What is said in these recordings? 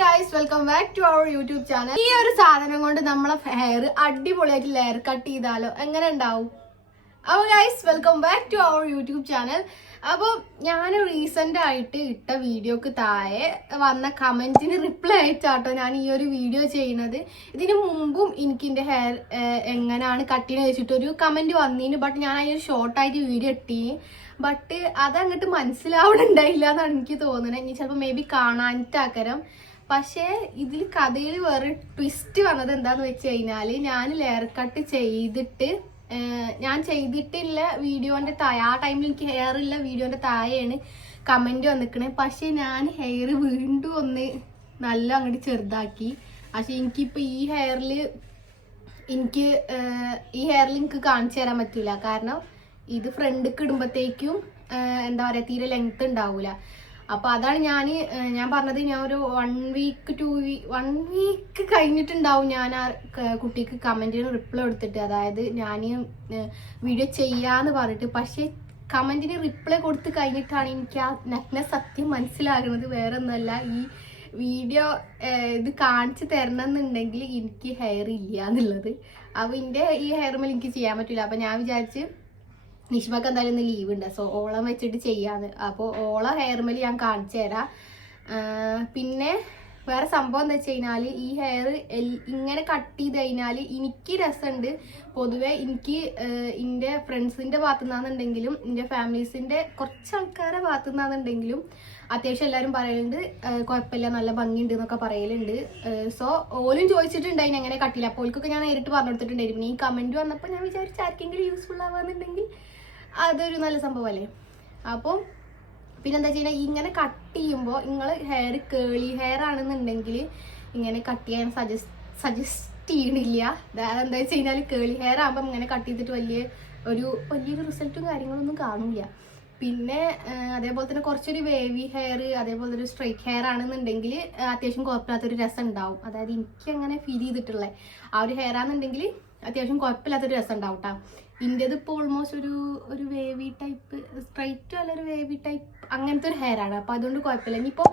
Guys welcome back to our YouTube channel ഈ ഒരു സാധനം കൊണ്ട് നമ്മളെ ഹെയർ അടിപൊളിയായിട്ട് ലെയർ കട്ട് ചെയ്താലോ? എങ്ങനെ ഉണ്ടാവും? അപ്പോൾ guys welcome back to our YouTube channel അപ്പോൾ ഞാൻ റീസെന്റ് ആയിട്ട് ഇട്ട വീഡിയോക്ക് താഴെ വന്ന കമന്റിന് റിപ്ലൈ അയച്ചാട്ടോ ഞാൻ ഈ ഒരു വീഡിയോ ചെയ്യുന്നത്. ഇതിന് മുമ്പും എനിക്ക് എന്റെ ഹെയർ എങ്ങനെയാണ് കട്ടിന് വെച്ചിട്ട് വെച്ചിട്ടൊരു കമന്റ് വന്നീന്. ബട്ട് ഞാൻ അതിന് ഷോർട്ടായിട്ട് വീഡിയോ ഇട്ടീന്. ബട്ട് അതങ്ങോട്ട് മനസ്സിലാവണുണ്ടായില്ല എന്നാണ് എനിക്ക് തോന്നുന്നത് ഇനി ചിലപ്പോൾ മേ ബി കാണാനിട്ടാക്കരം. പക്ഷേ ഇതിൽ കഥയിൽ വേറെ ട്വിസ്റ്റ് വന്നത് എന്താന്ന് വെച്ച് കഴിഞ്ഞാൽ ഞാൻ ലെയർ കട്ട് ചെയ്തിട്ട് ഞാൻ ചെയ്തിട്ടില്ല വീഡിയോന്റെ താഴെ ആ ടൈമിൽ എനിക്ക് ഹെയർ ഇല്ല വീഡിയോന്റെ താഴെയാണ് കമന്റ് വന്നിക്കണേ. പക്ഷേ ഞാൻ ഹെയർ വീണ്ടും ഒന്ന് നല്ല അങ്ങോട്ട് ചെറുതാക്കി. പക്ഷെ എനിക്കിപ്പോൾ ഈ ഹെയറിൽ എനിക്ക് ഈ ഹെയറിൽ എനിക്ക് കാണിച്ചു തരാൻ പറ്റില്ല കാരണം ഇത് ഫ്രണ്ട് ഇടുമ്പോഴത്തേക്കും എന്താ പറയുക തീരെ ലെങ്ത് ഉണ്ടാവൂല. അപ്പോൾ അതാണ് ഞാൻ ഞാൻ പറഞ്ഞത് ഞാൻ ഒരു one week two week one week കഴിഞ്ഞിട്ടുണ്ടാവും ഞാൻ ആ കുട്ടിക്ക് കമന്റിന് റിപ്ലൈ കൊടുത്തിട്ട്. അതായത് ഞാൻ വീഡിയോ ചെയ്യാന്ന് പറഞ്ഞിട്ട്. പക്ഷേ കമന്റിന് റിപ്ലൈ കൊടുത്ത് കഴിഞ്ഞിട്ടാണ് എനിക്ക് ആ നഗ്ന സത്യം മനസ്സിലാകുന്നത്. വേറെ ഈ വീഡിയോ ഇത് കാണിച്ചു തരണം എന്നുണ്ടെങ്കിൽ എനിക്ക് ഹെയർ ഇല്ല എന്നുള്ളത്. അപ്പോൾ എന്റെ ഈ ഹെയർ മേൽ എനിക്ക് ചെയ്യാൻ പറ്റില്ല അപ്പോൾ ഞാൻ വിചാരിച്ച് നിഷ്മക്ക് എന്തായാലും ഇന്ന് ലീവ് ഉണ്ട്. സോ ഓളം വെച്ചിട്ട് ചെയ്യാന്ന്. അപ്പോൾ ഓള ഹെയർ മേൽ ഞാൻ കാണിച്ചു തരാം. പിന്നെ വേറെ സംഭവം എന്താ വെച്ച് കഴിഞ്ഞാൽ ഈ ഹെയർ ഇങ്ങനെ കട്ട് ചെയ്ത് കഴിഞ്ഞാൽ എനിക്ക് രസമുണ്ട്. പൊതുവെ എനിക്ക് എന്റെ ഫ്രണ്ട്സിന്റെ ഭാഗത്തു നിന്നാണെന്നുണ്ടെങ്കിലും എന്റെ ഫാമിലീസിന്റെ കുറച്ച് ആൾക്കാരുടെ ഭാഗത്തു നിന്നാണെന്നുണ്ടെങ്കിലും അത്യാവശ്യം എല്ലാവരും പറയലുണ്ട് കുഴപ്പമില്ല നല്ല ഭംഗിയുണ്ട് എന്നൊക്കെ പറയലുണ്ട്. സോ ഓലും ചോദിച്ചിട്ടുണ്ട് അതിന് എങ്ങനെ കട്ടില്ല അപ്പോൾ ഓൽക്കൊക്കെ ഞാൻ നേരിട്ട് പറഞ്ഞു കൊടുത്തിട്ടുണ്ടായിരുന്നു. ഈ കമന്റ് വന്നപ്പോൾ ഞാൻ വിചാരിച്ചു ആർക്കെങ്കിലും യൂസ്ഫുൾ ആവാന്നുണ്ടെങ്കിൽ അതൊരു നല്ല സംഭവമല്ലേ? അപ്പോൾ പിന്നെന്താ വെച്ച് ഇങ്ങനെ കട്ട് ചെയ്യുമ്പോൾ നിങ്ങൾ ഹെയർ കേളി ഹെയർ ആണെന്നുണ്ടെങ്കിൽ ഇങ്ങനെ കട്ട് ചെയ്യാൻ സജസ്റ്റ് സജസ്റ്റ് ചെയ്യണില്ല. എന്താ വെച്ച് കഴിഞ്ഞാൽ കേളി ഹെയർ ആകുമ്പം ഇങ്ങനെ കട്ട് ചെയ്തിട്ട് വലിയ ഒരു വലിയൊരു റിസൾട്ടും കാര്യങ്ങളൊന്നും കാണില്ല. പിന്നെ അതേപോലെ തന്നെ കുറച്ചൊരു വേവി ഹെയർ അതേപോലെ ഒരു സ്ട്രൈറ്റ് ഹെയർ ആണെന്നുണ്ടെങ്കിൽ അത്യാവശ്യം കുഴപ്പമില്ലാത്തൊരു രസം ഉണ്ടാവും അതായത് എനിക്ക് അങ്ങനെ ഫീൽ ചെയ്തിട്ടുള്ളത് ആ ഒരു ഹെയർ ആണെന്നുണ്ടെങ്കിൽ അത്യാവശ്യം കുഴപ്പമില്ലാത്തൊരു രസം ഉണ്ടാവും കേട്ടോ ഇന്ത്യത് ഇപ്പോൾ ഓൾമോസ്റ്റ് ഒരു ഒരു വേവി ടൈപ്പ് സ്ട്രൈറ്റും അല്ല ഒരു വേവി ടൈപ്പ് അങ്ങനത്തെ ഒരു ഹെയർ ആണ്. അപ്പോൾ അതുകൊണ്ട് കുഴപ്പമില്ല. ഇനിയിപ്പോൾ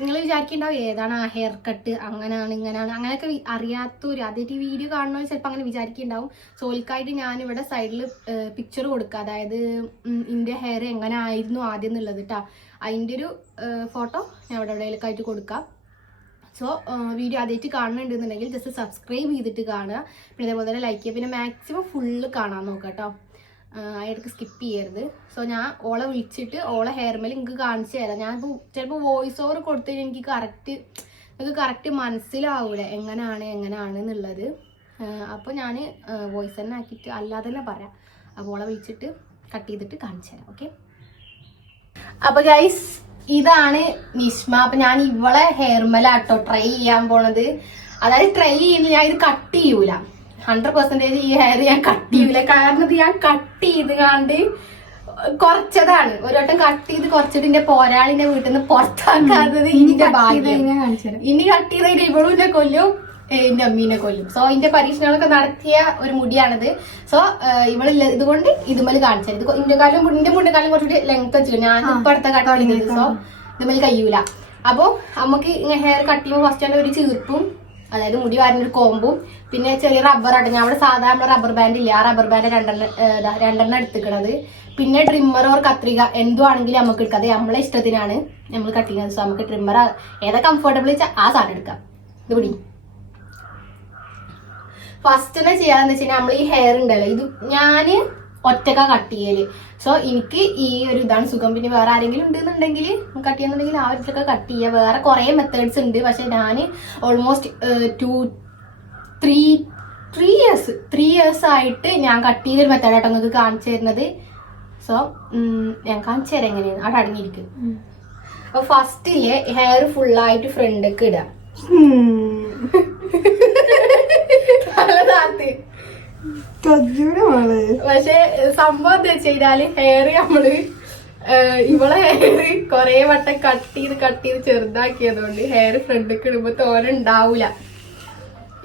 നിങ്ങൾ വിചാരിക്കുന്നുണ്ടാവും ഏതാണ് ആ ഹെയർ കട്ട് അങ്ങനെയാണ് ഇങ്ങനെയാണ് അങ്ങനെയൊക്കെ അറിയാത്തൊരു അതായത് ഈ വീഡിയോ കാണുന്നവർ ചിലപ്പോൾ അങ്ങനെ വിചാരിക്കുന്നുണ്ടാവും. സോൽക്കായിട്ട് ഞാനിവിടെ സൈഡിൽ പിക്ചർ കൊടുക്കുക അതായത് എന്റെ ഹെയർ എങ്ങനെ ആയിരുന്നു ആദ്യം എന്നുള്ളത് കേട്ടോ അതിന്റെ ഒരു ഫോട്ടോ ഞാൻ ഇവിടെ എവിടെയൊക്കെ ആയിട്ട് കൊടുക്കാം സോ വീഡിയോ ആദ്യമായിട്ട് കാണുന്നുണ്ടെന്നുണ്ടെങ്കിൽ ജസ്റ്റ് സബ്സ്ക്രൈബ് ചെയ്തിട്ട് കാണുക. പിന്നെ അതേപോലെ തന്നെ ലൈക്ക് ചെയ്യുക. പിന്നെ മാക്സിമം ഫുള്ള് കാണാൻ നോക്കാം കേട്ടോ ഇടയ്ക്ക് സ്കിപ്പ് ചെയ്യരുത്. സോ ഞാൻ ഓളെ വിളിച്ചിട്ട് ഓളെ ഹെയർ മേൽ എനിക്ക് കാണിച്ചു തരാം. ഞാൻ ചിലപ്പോൾ വോയിസ് ഓവർ കൊടുത്തു എനിക്ക് കറക്റ്റ് എനിക്ക് കറക്റ്റ് മനസ്സിലാവൂല. എങ്ങനെയാണ് എങ്ങനെയാണ് എന്നുള്ളത്. അപ്പോൾ ഞാൻ വോയിസ് തന്നെ ആക്കിയിട്ട് അല്ലാതെ തന്നെ പറയാം. അപ്പോൾ ഓളെ വിളിച്ചിട്ട് കട്ട് ചെയ്തിട്ട് കാണിച്ചു തരാം ഓക്കെ അപ്പൊ ഗൈസ് ഇതാണ് നിഷ്മ അപ്പൊ ഞാൻ ഇവളെ ഹെയർമലാട്ടോ ട്രൈ ചെയ്യാൻ പോണത്. അതായത് ട്രൈ ചെയ്യുന്നത് ഞാൻ ഇത് കട്ട് ചെയ്യൂല. ഹൺഡ്രഡ് പെർസെന്റേജ് ഈ ഹെയർ ഞാൻ കട്ട് ചെയ്യൂല. കാരണം ഇത് ഞാൻ കട്ട് ചെയ്ത് കാണ്ട് കുറച്ചതാണ്. ഒരു വട്ടം കട്ട് ചെയ്ത് കുറച്ചിട്ട് എന്റെ പോരാളിന്റെ വീട്ടിൽ നിന്ന് പുറത്താക്കാത്തത് ഇതിന്റെ ഭാഗ്യം ഇനി കട്ട് ചെയ്ത് കഴിഞ്ഞാൽ ഇവളും എന്നെ കൊല്ലും. എന്റെ അമ്മീനെ കൊല്ലും. സോ ഇന്റെ പരീക്ഷണങ്ങളൊക്കെ നടത്തിയ ഒരു മുടിയാണിത്. സോ ഇവൾ ഇതുകൊണ്ട് ഇതുമൽ കാണിച്ചത് ഇത് ഇന്റെ കാലം ഇന്റെ മുടിന്റെ കാലം കുറച്ചുകൂടി ലെങ്ത് വെച്ചു ഞാൻ ഇപ്പൊ അടുത്ത കട്ട് സോ ഇതുമൽ കഴിയൂല. അപ്പൊ നമുക്ക് ഇങ്ങനെ ഹെയർ കട്ട് ചെയ്യുമ്പോൾ ഫസ്റ്റ് ആണ് ഒരു ചീർപ്പും അതായത് മുടി വാരുന്ന ഒരു കോമ്പും പിന്നെ ചെറിയ ആയിട്ട് ഞാൻ അവിടെ സാധാരണ റബ്ബർ ബാൻഡ് ഇല്ല? ആ റബ്ബർ ബാൻഡ് രണ്ടെണ്ണം രണ്ടെണ്ണം എടുത്തിക്കണത്. പിന്നെ ട്രിമ്മർ ഓർ കത്രിക എന്തോ ആണെങ്കിലും നമുക്ക് എടുക്കാം. അത് നമ്മളെ ഇഷ്ടത്തിനാണ് നമ്മൾ കട്ട് ചെയ്യുന്നത്. സോ നമുക്ക് ട്രിമ്മർ ഏതാ കംഫർട്ടബിൾ വെച്ചാൽ ആ സാധനം എടുക്കാം. ഇത് പിടി. ഫസ്റ്റ് തന്നെ ചെയ്യാന്ന് വെച്ചാൽ നമ്മൾ ഈ ഹെയർ ഉണ്ടല്ലോ ഇത് ഞാൻ ഒറ്റക്ക കട്ട് ചെയ്യൽ. സോ എനിക്ക് ഈ ഒരു ഇതാണ് സുഖം. പിന്നെ വേറെ ആരെങ്കിലും ഉണ്ടെന്നുണ്ടെങ്കിൽ കട്ട് ചെയ്യുന്നുണ്ടെങ്കിൽ ആ ഒരു കട്ട് ചെയ്യുക വേറെ കുറേ മെത്തേഡ്സ് ഉണ്ട്. പക്ഷെ ഞാൻ almost two three three years three years ആയിട്ട് ഞാൻ കട്ട് ചെയ്തൊരു മെത്തേഡാട്ടോ നിങ്ങൾക്ക് കാണിച്ചു തരുന്നത്. സോ ഞാൻ കാണിച്ചു തരാം എങ്ങനെയാണ്. അവിടെ അടങ്ങിയിരിക്കും. അപ്പൊ ഫസ്റ്റിൽ ഹെയർ ഫുള്ളായിട്ട് ഫ്രണ്ടൊക്കെ ഇടാം. തലതാത്ത് പക്ഷെ സംഭവം എന്താ വെച്ച് കഴിഞ്ഞാൽ ഹെയർ നമ്മൾ ഇവളെ ഹെയർ കൊറേ വട്ടം കട്ട് ചെയ്ത് കട്ട് ചെയ്ത് ചെറുതാക്കിയതുകൊണ്ട് ഹെയർ ഫ്രണ്ടിക്ക് ഇടുമ്പോ തോന ഉണ്ടാവൂല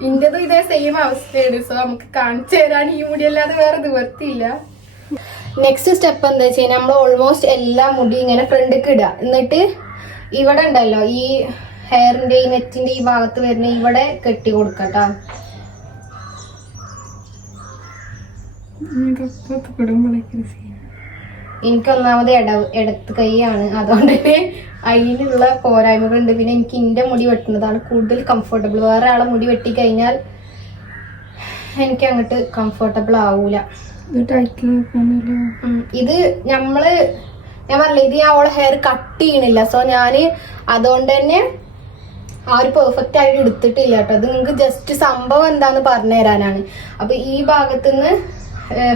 ഇന്റതും ഇതേ സെയിം അവസ്ഥയാണ്. സോ നമുക്ക് കാണിച്ചു തരാൻ ഈ മുടി അല്ലാതെ വേറെ നിവർത്തിയില്ല നെക്സ്റ്റ് സ്റ്റെപ്പ് എന്താ വെച്ച് കഴിഞ്ഞാൽ നമ്മൾ ഓൾമോസ്റ്റ് എല്ലാ മുടി ഇങ്ങനെ ഫ്രണ്ടിക്ക് ഇടുക എന്നിട്ട് ഇവിടെ ഉണ്ടല്ലോ ഈ ഹെയറിന്റെ ഈ നെറ്റിന്റെ ഈ ഭാഗത്ത് വരുന്ന ഇവിടെ കെട്ടി കൊടുക്കട്ടോ. എനിക്ക് ഒന്നാമത് ഇട ഇടത്ത് കൈയാണ്. അതുകൊണ്ട് തന്നെ അതിനുള്ള പോരായ്മകളുണ്ട്. പിന്നെ എനിക്ക് എന്റെ മുടി വെട്ടുന്നതാണ് കൂടുതൽ കംഫർട്ടബിൾ വേറെ ആളെ മുടി വെട്ടി കഴിഞ്ഞാൽ എനിക്ക് അങ്ങോട്ട് കംഫർട്ടബിൾ ആവൂല. ഇത് നമ്മൾ ഞാൻ പറഞ്ഞില്ല ഇത് ഞാൻ അവളെ ഹെയർ കട്ട് ചെയ്യണില്ല. സോ ഞാൻ അതുകൊണ്ട് തന്നെ ആ ഒരു പെർഫെക്റ്റ് ആയിട്ട് എടുത്തിട്ടില്ല കേട്ടോ. അത് നിങ്ങൾക്ക് ജസ്റ്റ് സംഭവം എന്താന്ന് പറഞ്ഞു തരാനാണ് അപ്പൊ ഈ ഭാഗത്തുനിന്ന്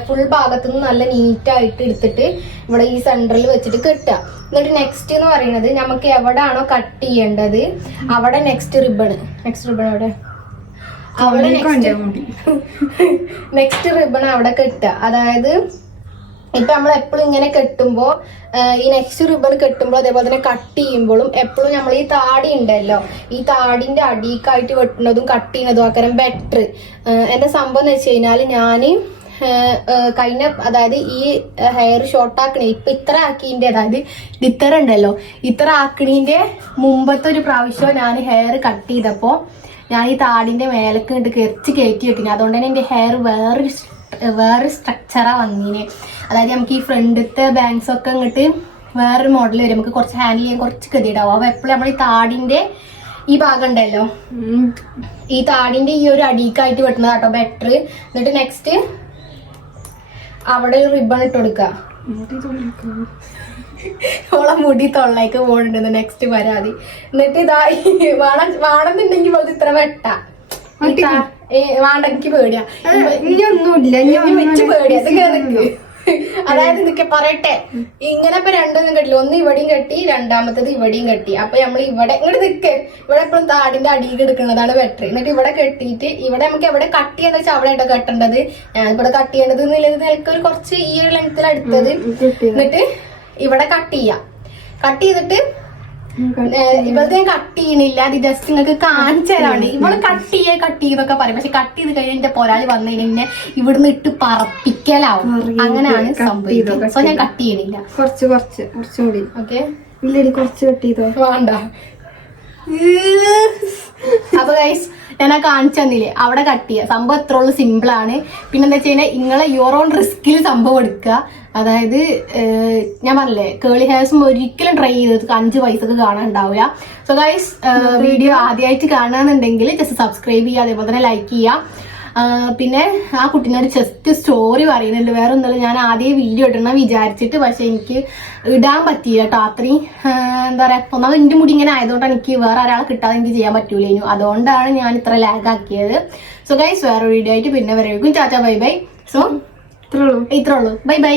ഫുൾ ഭാഗത്തുനിന്ന് നല്ല നീറ്റായിട്ട് എടുത്തിട്ട് ഇവിടെ ഈ സെന്ററിൽ വെച്ചിട്ട് കെട്ടുക. എന്നിട്ട് നെക്സ്റ്റ് എന്ന് പറയുന്നത് നമുക്ക് എവിടെയാണോ കട്ട് ചെയ്യേണ്ടത്? അവിടെ നെക്സ്റ്റ് റിബൺ നെക്സ്റ്റ് റിബൺ അവിടെ. അവിടെ നെക്സ്റ്റ് നെക്സ്റ്റ് റിബൺ അവിടെ കെട്ടുക. അതായത് ഇപ്പൊ നമ്മൾ എപ്പോഴും ഇങ്ങനെ കെട്ടുമ്പോ ഈ നെക്സ്റ്റ് റിബൺ കെട്ടുമ്പോൾ അതേപോലെ തന്നെ കട്ട് ചെയ്യുമ്പോഴും എപ്പോഴും നമ്മൾ ഈ താടി ഉണ്ടല്ലോ ഈ താടിന്റെ അടിക്കായിട്ട് വെട്ടുന്നതും കട്ട് ചെയ്യുന്നതും ആക്കാരം ബെറ്റർ എന്റെ സംഭവം എന്ന് വെച്ച് കഴിഞ്ഞാൽ ഞാൻ കഴിഞ്ഞ അതായത് ഈ ഹെയർ ഷോർട്ട് ആക്കണേ ഇപ്പൊ ഇത്ര ആക്കിന്റെ അതായത് ഇത് ഇത്ര ഉണ്ടല്ലോ. ഇത്ര ആക്കണീന്റെ മുമ്പത്തെ ഒരു പ്രാവശ്യം ഞാൻ ഹെയർ കട്ട് ചെയ്തപ്പോ ഞാൻ ഈ താടിന്റെ മേലക്ക് ഇട്ട് കെറിച്ച് കയറ്റി വെക്കുന്നു അതുകൊണ്ട് തന്നെ എന്റെ ഹെയർ വേറൊരു വേറൊരു സ്ട്രക്ചറാ വന്നീന്. അതായത് നമുക്ക് ഈ ഫ്രണ്ടത്തെ ബാങ്ക്സ് ഒക്കെ ഇങ്ങോട്ട് വേറൊരു മോഡൽ വരും. നമുക്ക് കുറച്ച് ഹാൻഡിൽ ചെയ്യാൻ കുറച്ച് ഗതിയിടാവും അപ്പൊ എപ്പോഴും നമ്മൾ ഈ താടിന്റെ ഈ ഭാഗം ഉണ്ടല്ലോ. ഈ താടിന്റെ ഈ ഒരു അടിക്കായിട്ട് വെട്ടുന്നത് കേട്ടോ ബെറ്റർ എന്നിട്ട് നെക്സ്റ്റ് അവിടെ ഒരു റിബൺ ഇട്ട് കൊടുക്കുക ഓളെ മുടി തൊള്ളേക്ക് പോകണ്ടുണ്ട് നെക്സ്റ്റ് പരാതി എന്നിട്ട് ഇതാ ഈ വേണം വേണമെന്നുണ്ടെങ്കിൽ അത് ഇത്ര വെട്ട. വേണ്ട എനിക്ക് പേടിയാ. ഇനിയൊന്നുമില്ല ഇനി വെച്ച് പേടിയാ. അത് കേറിക്ക് അതായത് ഇതൊക്കെ പറയട്ടെ ഇങ്ങനെ ഇപ്പൊ രണ്ടൊന്നും കെട്ടില്ല. ഒന്ന് ഇവിടെയും കെട്ടി രണ്ടാമത്തത് ഇവിടെയും കെട്ടി. അപ്പൊ നമ്മൾ ഇവിടെ ഇങ്ങോട്ട് നിക്ക്. ഇവിടെ എപ്പോഴും താടിന്റെ അടിയിൽ എടുക്കുന്നതാണ് ബെറ്റർ എന്നിട്ട് ഇവിടെ കെട്ടിയിട്ട് ഇവിടെ നമുക്ക് എവിടെ കട്ട് ചെയ്യാന്ന് വെച്ചാൽ അവിടെ ആയിട്ടോ കെട്ടേണ്ടത്. ഞാനിവിടെ ഇവിടെ കട്ട് ചെയ്യേണ്ടത് എന്നുള്ളത് എനിക്ക് ഒരു കുറച്ച് ഈ ഒരു ലെങ്ത്തിൽ അടുത്തത്. എന്നിട്ട് ഇവിടെ കട്ട് ചെയ്യാം. കട്ട് ചെയ്തിട്ട് ഇവളത് ഞാൻ കട്ട് ചെയ്യണില്ല. അത് ജസ്റ്റ് നിങ്ങൾക്ക് കാണിച്ചു തരാണ്ട് ഇവൾ കട്ട് ചെയ്യേ കട്ട് ചെയ്തൊക്കെ പറയും. പക്ഷെ കട്ട് ചെയ്ത് കഴിഞ്ഞാൽ എന്റെ പോരാളി വന്നു കഴിഞ്ഞാൽ ഇവിടുന്ന് ഇട്ട് പറപ്പിക്കലാവും. അങ്ങനെയാണ് സംഭവിക്കുന്നത്. സോ ഞാൻ. കട്ട് ചെയ്യണില്ല. കുറച്ച് കുറച്ച് കുറച്ചും കൂടി. ഓക്കെ. ഇല്ല കുറച്ച് കട്ട് ചെയ്തോ? വേണ്ട. അപ്പൊ ഗൈസ് ഞാൻ ആ കാണിച്ചു തന്നില്ലേ? അവിടെ കട്ട് ചെയ്യുക സംഭവം എത്ര ഉള്ളു സിമ്പിൾ ആണ്. പിന്നെ എന്താ വെച്ച് കഴിഞ്ഞാൽ നിങ്ങളെ യുവർ ഓൺ റിസ്കിൽ സംഭവം എടുക്കുക. അതായത് ഞാൻ പറഞ്ഞില്ലേ കേളി ഹെയർസും ഒരിക്കലും ട്രൈ ചെയ്തത് അഞ്ച് പൈസക്ക് കാണാൻ ഉണ്ടാവില്ല സോ ഗൈസ് വീഡിയോ ആദ്യമായിട്ട് കാണുകയാണെന്നുണ്ടെങ്കിൽ ജസ്റ്റ് സബ്സ്ക്രൈബ് ചെയ്യുക അതേപോലെ തന്നെ ലൈക്ക് ചെയ്യുക. പിന്നെ ആ കുട്ടീനോട് ജസ്റ്റ് സ്റ്റോറി പറയുന്നുണ്ട്. വേറെ ഒന്നുമില്ല ഞാൻ ആദ്യം വീഡിയോ ഇടണം വിചാരിച്ചിട്ട് പക്ഷെ എനിക്ക് ഇടാൻ പറ്റിയില്ല കേട്ടോ അത്രയും. എന്താ പറയാ ഒന്നാമത് എന്റെ മുടി ഇങ്ങനെ ആയതുകൊണ്ട് എനിക്ക് വേറെ ഒരാളെ കിട്ടാതെ എനിക്ക് ചെയ്യാൻ പറ്റൂലേനു. അതുകൊണ്ടാണ് ഞാൻ ഇത്ര ലാഗ് ആക്കിയത്. സോ ഗൈസ് വേറെ വീഡിയോ ആയിട്ട് പിന്നെ വരവേക്കും ചാച്ചാ ബൈ ബൈ. സോ ഇത്രേ ഉള്ളൂ. ഇത്രേ ഉള്ളൂ. Bye bye